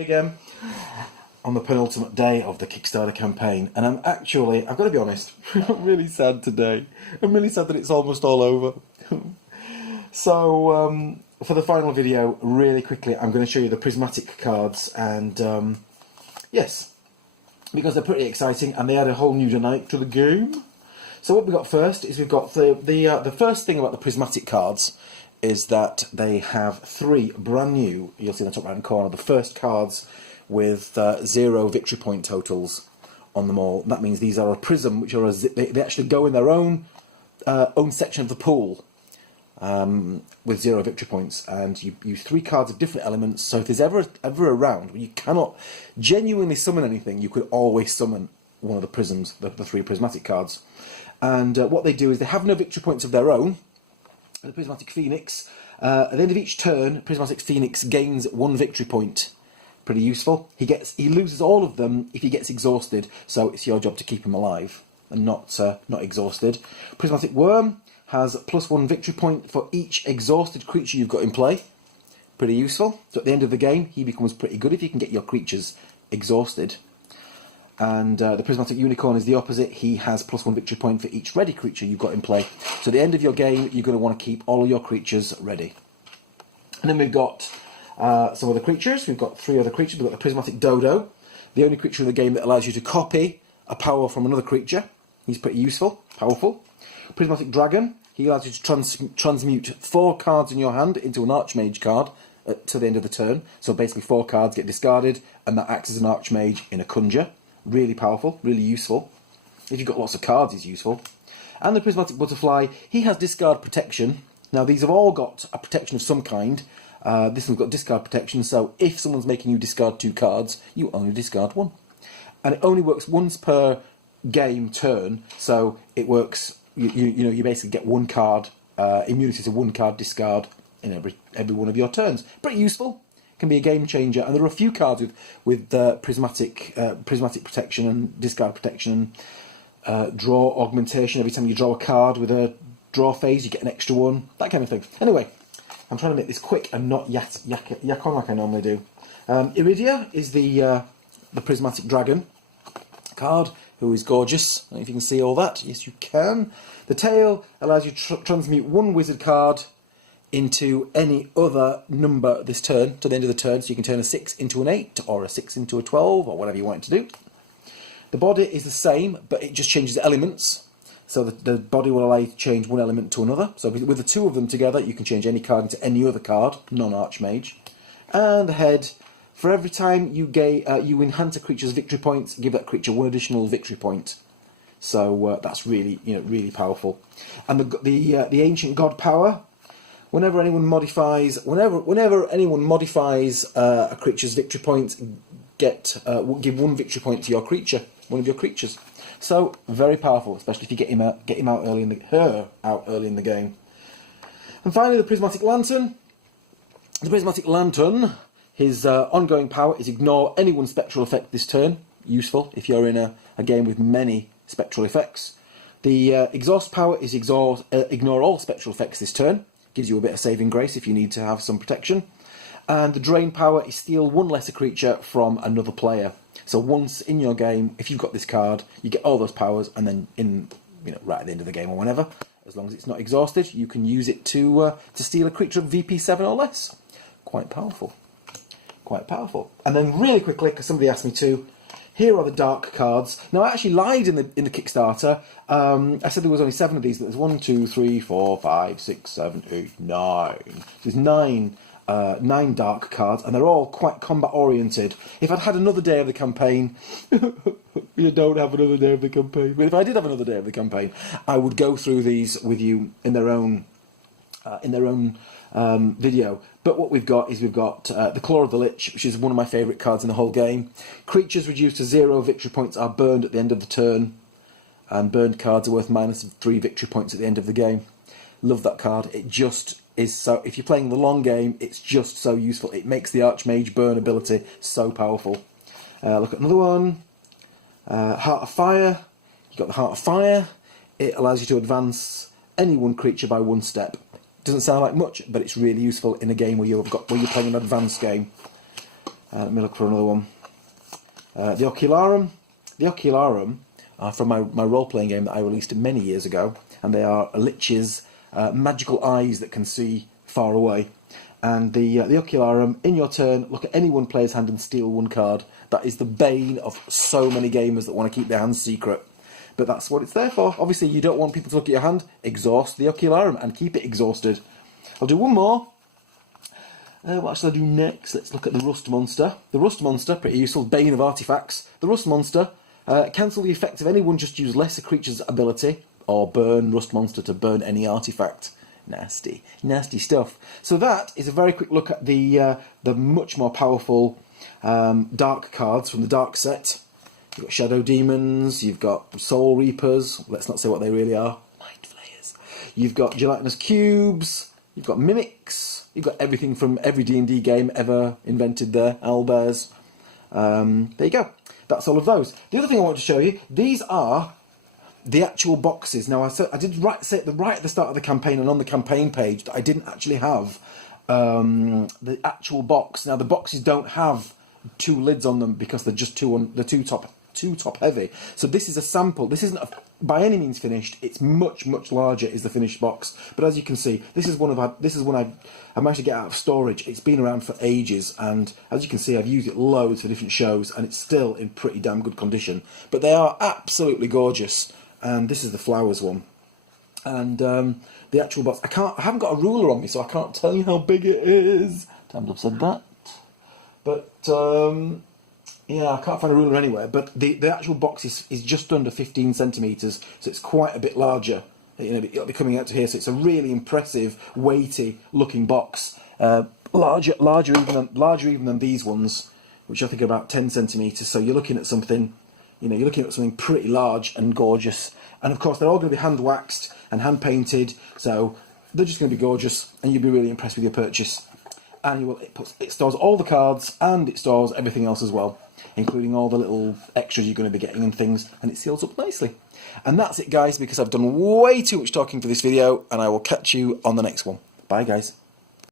Again on the penultimate day of the Kickstarter campaign, and I'm actually, I've got to be honest, I'm really sad today. I'm really sad that it's almost all over. So for the final video, really quickly, I'm going to show you the prismatic cards, and yes, because they're pretty exciting and they add a whole new dynamic to the game. So what we've got first is we've got the first thing about the prismatic cards is that they have three brand new, you'll see in the top right hand corner, the first cards with 0 victory point totals on them all. That means these are a prism, which are they actually go in their own section of the pool with 0 victory points, and you use 3 cards of different elements. So if there's ever a round where you cannot genuinely summon anything, you could always summon one of the prisms, the 3 prismatic cards. And what they do is they have no victory points of their own. The Prismatic Phoenix, at the end of each turn, Prismatic Phoenix gains 1 victory point. Pretty useful. He loses all of them if he gets exhausted, so it's your job to keep him alive and not exhausted. Prismatic Worm has +1 victory point for each exhausted creature you've got in play. Pretty useful. So at the end of the game, he becomes pretty good if you can get your creatures exhausted. And the Prismatic Unicorn is the opposite. He has +1 victory point for each ready creature you've got in play. So at the end of your game, you're going to want to keep all of your creatures ready. And then we've got some other creatures. We've got 3 other creatures. We've got the Prismatic Dodo, the only creature in the game that allows you to copy a power from another creature. He's pretty useful, powerful. Prismatic Dragon, he allows you to transmute 4 cards in your hand into an Archmage card to the end of the turn. So basically 4 cards get discarded, and that acts as an Archmage in a Conjure. Really powerful, really useful. If you've got lots of cards, he's useful. And the Prismatic Butterfly, he has discard protection. Now these have all got a protection of some kind. This one's got discard protection, so if someone's making you discard 2 cards, you only discard 1. And it only works once per game turn, so it works, you basically get 1 card, immunity to 1 card discard in every one of your turns. Pretty useful. Can be a game changer, and there are a few cards with prismatic protection and discard protection and draw augmentation. Every time you draw a card with a draw phase, you get an extra 1, that kind of thing. Anyway, I'm trying to make this quick and not yak on like I normally do. Iridia is the Prismatic Dragon card, who is gorgeous. I don't know if you can see all that. Yes, you can. The tail allows you to transmute 1 wizard card into any other number this turn, to the end of the turn, so you can turn a 6 into an 8, or a 6 into a 12, or whatever you want it to do. The body is the same, but it just changes the elements, so the body will allow you to change 1 element to another. So with the 2 of them together, you can change any card into any other card, non-Archmage. And the head, for every time you enhance a creature's victory points, give that creature 1 additional victory point. So that's really, really powerful. And the Ancient God Power, whenever anyone modifies a creature's victory points, give 1 victory point to your creature, one of your creatures. So very powerful, especially if you get him out early in the game. And finally, the Prismatic Lantern. The Prismatic Lantern, his ongoing power is ignore any 1 spectral effect this turn. Useful if you're in a game with many spectral effects. The exhaust power is ignore all spectral effects this turn. Gives you a bit of saving grace if you need to have some protection. And the drain power is steal 1 lesser creature from another player. So once in your game, if you've got this card, you get all those powers, and then right at the end of the game or whenever, as long as it's not exhausted, you can use it to steal a creature of VP 7 or less. Quite powerful. Quite powerful. And then really quickly, because somebody asked me to, here are the dark cards. Now I actually lied in the Kickstarter. I said there was only 7 of these, but there's 1, 2, 3, 4, 5, 6, 7, 8, 9. There's 9 dark cards, and they're all quite combat oriented. If I'd had another day of the campaign, you don't have another day of the campaign. But if I did have another day of the campaign, I would go through these with you in their own video. But what we've got is the Claw of the Lich, which is one of my favourite cards in the whole game. Creatures reduced to 0 victory points are burned at the end of the turn, and burned cards are worth -3 victory points at the end of the game. Love that card. It just is so, if you're playing the long game, it's just so useful. It makes the Archmage burn ability so powerful. Look at another one. Heart of Fire. You've got the Heart of Fire. It allows you to advance any 1 creature by 1 step. Doesn't sound like much, but it's really useful in a game where you're playing an advanced game. Let me look for another one. The Ocularum. The Ocularum are from my role-playing game that I released many years ago, and they are liches, magical eyes that can see far away. And the Ocularum, in your turn, look at any one player's hand and steal one card. That is the bane of so many gamers that want to keep their hands secret. But that's what it's there for. Obviously, you don't want people to look at your hand. Exhaust the Ocularum and keep it exhausted. I'll do one more. What shall I do next? Let's look at the Rust Monster. The Rust Monster, pretty useful, bane of artifacts. The Rust Monster, cancel the effect of anyone, just use lesser creature's ability, or burn Rust Monster to burn any artifact. Nasty, nasty stuff. So that is a very quick look at the much more powerful Dark cards from the Dark set. You've got Shadow Demons, you've got Soul Reapers, let's not say what they really are, Mind Flayers. You've got Gelatinous Cubes, you've got Mimics, you've got everything from every D&D game ever invented there, owlbears. There you go, that's all of those. The other thing I want to show you, these are the actual boxes. Now, I did say right at the start of the campaign and on the campaign page that I didn't actually have the actual box. Now, the boxes don't have 2 lids on them because they're just too top heavy. So this is a sample. This isn't by any means finished. It's much larger is the finished box. But as you can see, this is one I managed to get out of storage. It's been around for ages, and as you can see, I've used it loads for different shows, and it's still in pretty damn good condition. But they are absolutely gorgeous. And this is the flowers one. And the actual box, I haven't got a ruler on me, so I can't tell you how big it is. Times I've said that. But yeah, I can't find a ruler anywhere. But the actual box is just under 15 centimetres, so it's quite a bit larger. You know, it'll be coming out to here, so it's a really impressive, weighty looking box. Larger even than these ones, which I think are about 10 centimetres. So you're looking at something. You know, you're looking at something pretty large and gorgeous. And of course, they're all going to be hand waxed and hand painted, so they're just going to be gorgeous, and you'll be really impressed with your purchase. And it stores all the cards, and it stores everything else as well, including all the little extras you're going to be getting and things, and it seals up nicely. And that's it, guys, because I've done way too much talking for this video, and I will catch you on the next one. Bye, guys.